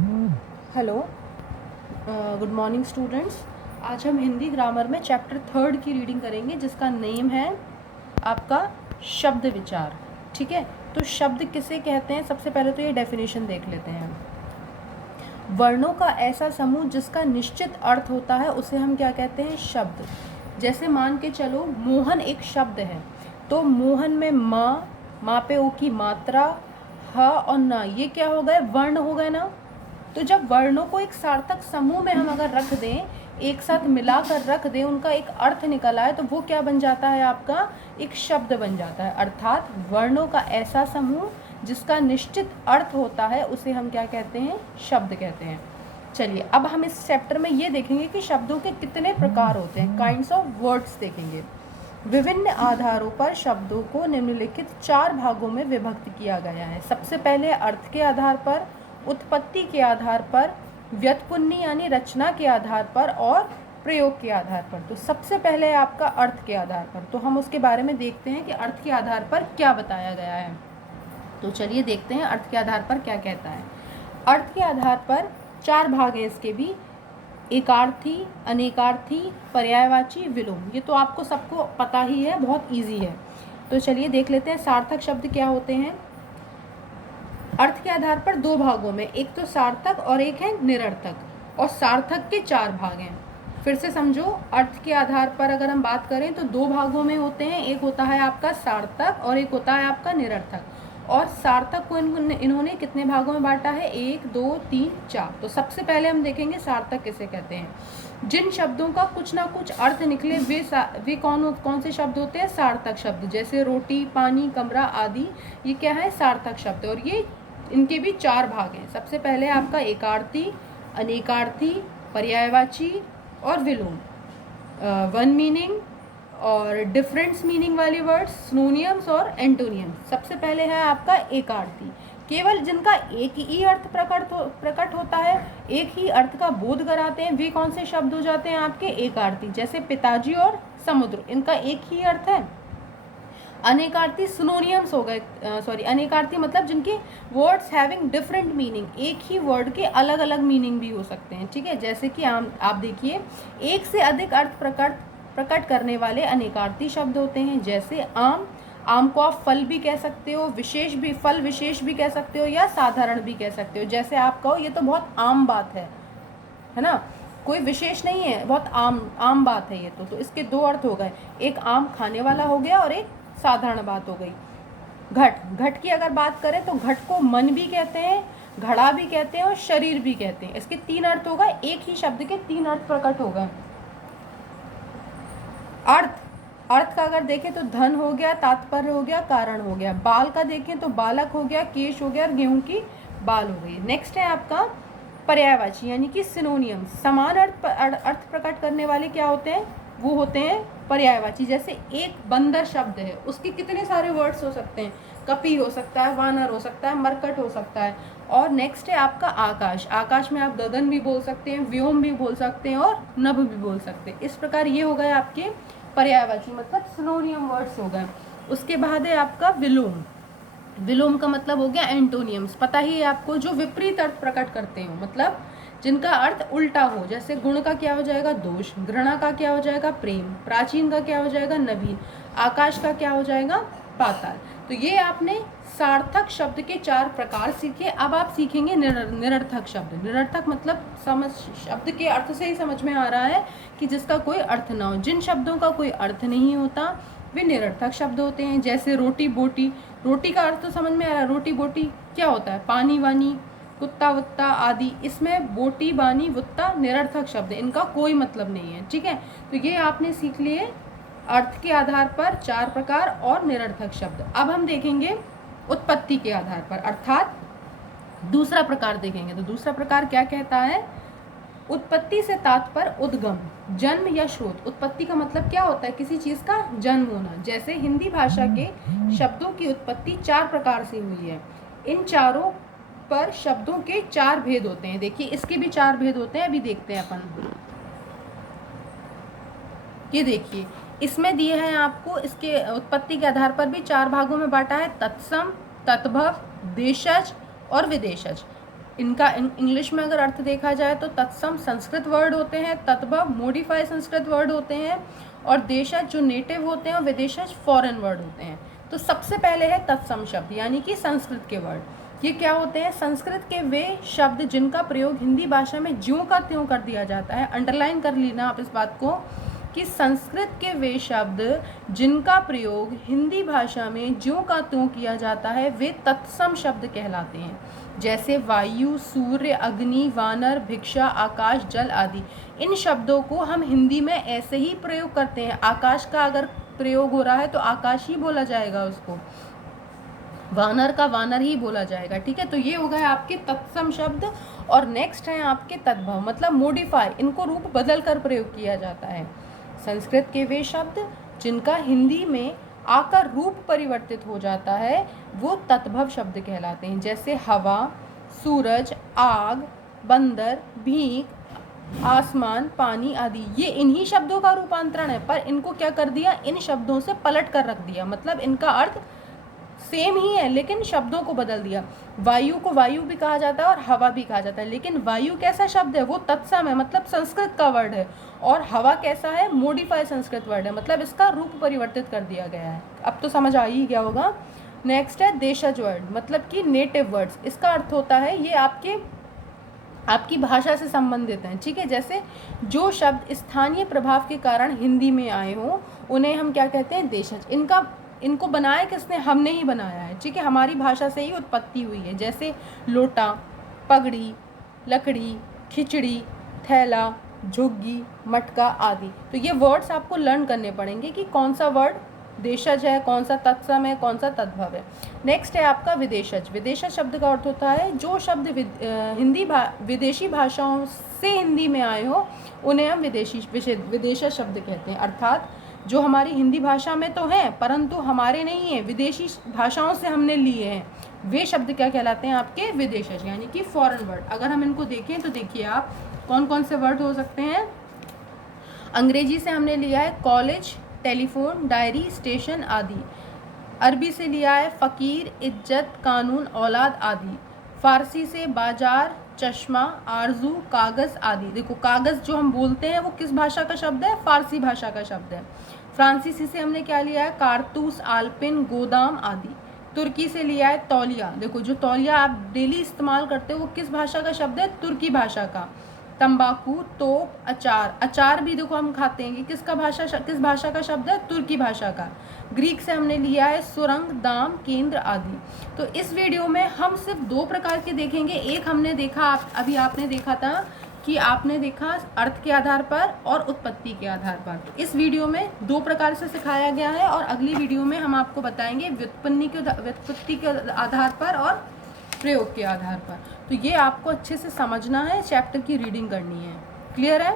Hello, good morning students. आज हम Hindi grammar में चैप्टर 3 की रीडिंग करेंगे जिसका नेम है आपका शब्द विचार। ठीक है, तो शब्द किसे कहते हैं, सबसे पहले तो ये डेफिनेशन देख लेते हैं। वर्णों का ऐसा समूह जिसका निश्चित अर्थ होता है उसे हम क्या कहते हैं, शब्द। जैसे मान के चलो मोहन एक शब्द है, तो मोहन में माँ पे ओ की मात्रा, ह और न, ये क्या हो गए, वर्ण हो गए ना। तो जब वर्णों को एक सार्थक समूह में हम अगर रख दें, एक साथ मिलाकर रख दें, उनका एक अर्थ निकल आए, तो वो क्या बन जाता है, आपका एक शब्द बन जाता है। अर्थात वर्णों का ऐसा समूह जिसका निश्चित अर्थ होता है उसे हम क्या कहते हैं, शब्द कहते हैं। चलिए अब हम इस चैप्टर में ये देखेंगे कि शब्दों के कितने प्रकार होते हैं, काइंड्स ऑफ वर्ड्स देखेंगे। विभिन्न आधारों पर शब्दों को निम्नलिखित 4 भागों में विभक्त किया गया है। सबसे पहले अर्थ के आधार पर, उत्पत्ति के आधार पर, व्युत्पन्न यानी रचना के आधार पर और प्रयोग के आधार पर। तो सबसे पहले है आपका अर्थ के आधार पर, तो हम उसके बारे में देखते हैं कि अर्थ के आधार पर क्या बताया गया है। तो चलिए देखते हैं अर्थ के आधार पर क्या कहता है। अर्थ के आधार पर 4 भाग हैं इसके भी, एकार्थी, अनेकार्थी, पर्यायवाची, विलोम। ये तो आपको सबको पता ही है, बहुत इजी है। तो चलिए देख लेते हैं सार्थक शब्द क्या होते हैं। अर्थ के आधार पर 2 भागों में, एक तो सार्थक और एक है निरर्थक। और सार्थक के 4 भाग हैं। फिर से समझो, अर्थ के आधार पर अगर हम बात करें तो 2 भागों में होते हैं, एक होता है आपका सार्थक और एक होता है आपका निरर्थक। और सार्थक को इन्होंने कितने भागों में बांटा है, 1 2 3 4। तो सबसे पहले हम देखेंगे सार्थक किसे कहते हैं। जिन शब्दों का कुछ ना कुछ अर्थ निकले वे कौन से शब्द होते हैं, सार्थक शब्द। जैसे रोटी, पानी, कमरा आदि, ये क्या है, सार्थक शब्द। और ये इनके भी 4 भाग हैं। सबसे पहले आपका एकार्थी, अनेकार्थी, पर्यायवाची और विलोम। वन मीनिंग और डिफरेंस मीनिंग वाले वर्ड्स, सिनोनियम्स और एंटोनियम्स। सबसे पहले है आपका एकार्थी, केवल जिनका एक ही अर्थ प्रकट होता है, एक ही अर्थ का बोध कराते हैं, वे कौन से शब्द हो जाते हैं आपके, एकार्थी। जैसे पिताजी और समुद्र, इनका एक ही अर्थ है। अनेकार्थी सिनोनियम्स हो गए, अनेकार्थी मतलब जिनके वर्ड्स हैविंग डिफरेंट मीनिंग, एक ही वर्ड के अलग अलग मीनिंग भी हो सकते हैं। ठीक है, जैसे कि आप देखिए, एक से अधिक अर्थ प्रकट करने वाले अनेकार्थी शब्द होते हैं। जैसे आम को आप फल भी कह सकते हो, फल विशेष भी कह सकते हो, या साधारण भी कह सकते हो। जैसे आप कहो ये तो बहुत आम बात है ना, कोई विशेष नहीं है, बहुत आम बात है ये तो इसके 2 अर्थ हो गए, एक आम खाने वाला हो गया और एक साधारण बात हो गई। घट की अगर बात करें तो घट को मन भी कहते हैं, घड़ा भी कहते हैं और शरीर भी कहते हैं। इसके 3 अर्थ हो गए, एक ही शब्द के 3 अर्थ प्रकट हो गए। अर्थ का अगर देखें तो धन हो गया, तात्पर्य हो गया, कारण हो गया। बाल का देखें तो बालक हो गया, केश हो गया और गेहूं की बाल हो गई। नेक्स्ट है आपका पर्यायवाची यानी कि सिनोनियम। समान अर्थ प्रकट करने वाले क्या होते हैं, वो होते हैं पर्यायवाची। जैसे एक बंदर शब्द है, उसके कितने सारे वर्ड्स हो सकते हैं, कपी हो सकता है, वानर हो सकता है, मरकट हो सकता है। और नेक्स्ट है आपका आकाश। आकाश में आप गगन भी बोल सकते हैं, व्योम भी बोल सकते हैं और नभ भी बोल सकते हैं। इस प्रकार ये हो गए आपके पर्यायवाची, मतलब सिनोनियम वर्ड्स हो गए। उसके बाद है आपका विलोम। विलोम का मतलब हो गया एंटोनियम्स। पता ही है आपको, जो विपरीत अर्थ प्रकट करते हो, मतलब जिनका अर्थ उल्टा हो। जैसे गुण का क्या हो जाएगा, दोष। घृणा का क्या हो जाएगा, प्रेम। प्राचीन का क्या हो जाएगा, नवीन। आकाश का क्या हो जाएगा, पाताल। तो ये आपने सार्थक शब्द के 4 प्रकार सीखे। अब आप सीखेंगे निरर्थक शब्द। निरर्थक मतलब शब्द के अर्थ से ही समझ में आ रहा है कि जिसका कोई अर्थ ना हो। जिन शब्दों का कोई अर्थ नहीं होता वे निरर्थक शब्द होते हैं। जैसे रोटी बोटी, रोटी का अर्थ तो समझ में आ रहा है, रोटी बोटी क्या होता है, पानी वानी, कुत्ता वुत्ता आदि। इसमें बोटी बानी वुत्ता निरर्थक शब्द है, इनका कोई मतलब नहीं है। ठीक है, तो ये आपने सीख लिए अर्थ के आधार पर 4 प्रकार और निरर्थक शब्द। अब हम देखेंगे उत्पत्ति के आधार पर, अर्थात दूसरा प्रकार देखेंगे। तो दूसरा प्रकार क्या कहता है, उत्पत्ति से तात्पर्य उद्गम, जन्म या स्रोत। उत्पत्ति का मतलब क्या होता है, किसी चीज का जन्म होना। जैसे हिंदी भाषा के शब्दों की उत्पत्ति 4 प्रकार से हुई है। इन चारों पर शब्दों के 4 भेद होते हैं। देखिए इसके भी 4 भेद होते हैं, अभी देखते हैं अपन। ये देखिए इसमें दिए हैं आपको, इसके उत्पत्ति के आधार पर भी 4 भागों में बांटा है, तत्सम, तत्भव, देशज और विदेशज। इनका इंग्लिश में अगर अर्थ देखा जाए तो तत्सम संस्कृत वर्ड होते हैं, तद्भव मॉडिफाई संस्कृत वर्ड होते हैं, और देशज जो नेटिव होते हैं और विदेशज फॉरेन वर्ड होते हैं। तो सबसे पहले है तत्सम शब्द, यानी कि संस्कृत के वर्ड। ये क्या होते हैं? संस्कृत के वे शब्द जिनका प्रयोग हिंदी भाषा में ज्यों का त्यों कर दिया जाता है। अंडरलाइन कर लेना आप इस बात को कि संस्कृत के वे शब्द जिनका प्रयोग हिंदी भाषा में ज्यों का त्यों किया जाता है वे तत्सम शब्द कहलाते हैं। जैसे वायु, सूर्य, अग्नि, वानर, भिक्षा, आकाश, जल आदि। इन शब्दों को हम हिंदी में ऐसे ही प्रयोग करते हैं। आकाश का अगर प्रयोग हो रहा है तो आकाश ही बोला जाएगा, उसको वानर का वानर ही बोला जाएगा। ठीक है, तो ये हो गए आपके तत्सम शब्द। और नेक्स्ट है आपके तद्भव, मतलब मॉडिफाई, इनको रूप बदल कर प्रयोग किया जाता है। संस्कृत के वे शब्द जिनका हिंदी में आकर रूप परिवर्तित हो जाता है वो तद्भव शब्द कहलाते हैं। जैसे हवा, सूरज, आग, बंदर, भीख, आसमान, पानी आदि। ये इन्हीं शब्दों का रूपांतरण है, पर इनको क्या कर दिया, इन शब्दों से पलट कर रख दिया। मतलब इनका अर्थ सेम ही है लेकिन शब्दों को बदल दिया। वायु को वायु भी कहा जाता है और हवा भी कहा जाता है, लेकिन वायु कैसा शब्द है? वो तत्सम है, मतलब संस्कृत का वर्ड है। और हवा कैसा है? मॉडिफाई संस्कृत वर्ड है, मतलब इसका रूप परिवर्तित कर दिया गया है। अब तो समझ आ ही गया होगा। नेक्स्ट है देशज वर्ड, मतलब कि नेटिव वर्ड्स। इसका अर्थ होता है ये आपकी भाषा से संबंधित हैं। ठीक है, जैसे जो शब्द स्थानीय प्रभाव के कारण हिंदी में आए हों उन्हें हम क्या कहते हैं? देशज। इनको बनाया किसने? हमने ही बनाया है। ठीक है, हमारी भाषा से ही उत्पत्ति हुई है। जैसे लोटा, पगड़ी, लकड़ी, खिचड़ी, थैला, झुग्गी, मटका आदि। तो ये वर्ड्स आपको लर्न करने पड़ेंगे कि कौन सा वर्ड देशज है, कौन सा तत्सम है, कौन सा तद्भव है। नेक्स्ट है आपका विदेशज। विदेशज शब्द का अर्थ होता है जो शब्द विदेशी भाषाओं से हिंदी में आए हो उन्हें हम विदेशज शब्द कहते हैं। अर्थात जो हमारी हिंदी भाषा में तो हैं परंतु हमारे नहीं है, विदेशी भाषाओं से हमने लिए हैं, वे शब्द क्या कहलाते हैं? आपके विदेशज, यानी कि फॉरेन वर्ड। अगर हम इनको देखें तो देखिए आप कौन कौन से वर्ड हो सकते हैं। अंग्रेजी से हमने लिया है कॉलेज, टेलीफोन, डायरी, स्टेशन आदि। अरबी से लिया है फ़कीर, इज्जत, कानून, औलाद आदि। फारसी से बाजार, चश्मा, आरजू, कागज़ आदि। देखो कागज़ जो हम बोलते हैं वो किस भाषा का शब्द है? फारसी भाषा का शब्द है। फ्रांसीसी से हमने क्या लिया है? कारतूस, आलपिन, गोदाम आदि। तुर्की से लिया है तौलिया। देखो जो तौलिया आप डेली इस्तेमाल करते हो वो किस भाषा का शब्द है? तुर्की भाषा का। तंबाकू, तोप, अचार। अचार भी देखो हम खाते हैं कि किस भाषा का शब्द है? तुर्की भाषा का। ग्रीक से हमने लिया है सुरंग, दाम, केंद्र आदि। तो इस वीडियो में हम सिर्फ 2 प्रकार के देखेंगे। एक हमने देखा अभी आपने देखा था कि आपने देखा अर्थ के आधार पर और उत्पत्ति के आधार पर। तो इस वीडियो में 2 प्रकार से सिखाया गया है और अगली वीडियो में हम आपको बताएंगे व्युत्पत्ति के आधार पर और प्रयोग के आधार पर। तो ये आपको अच्छे से समझना है, चैप्टर की रीडिंग करनी है। क्लियर है?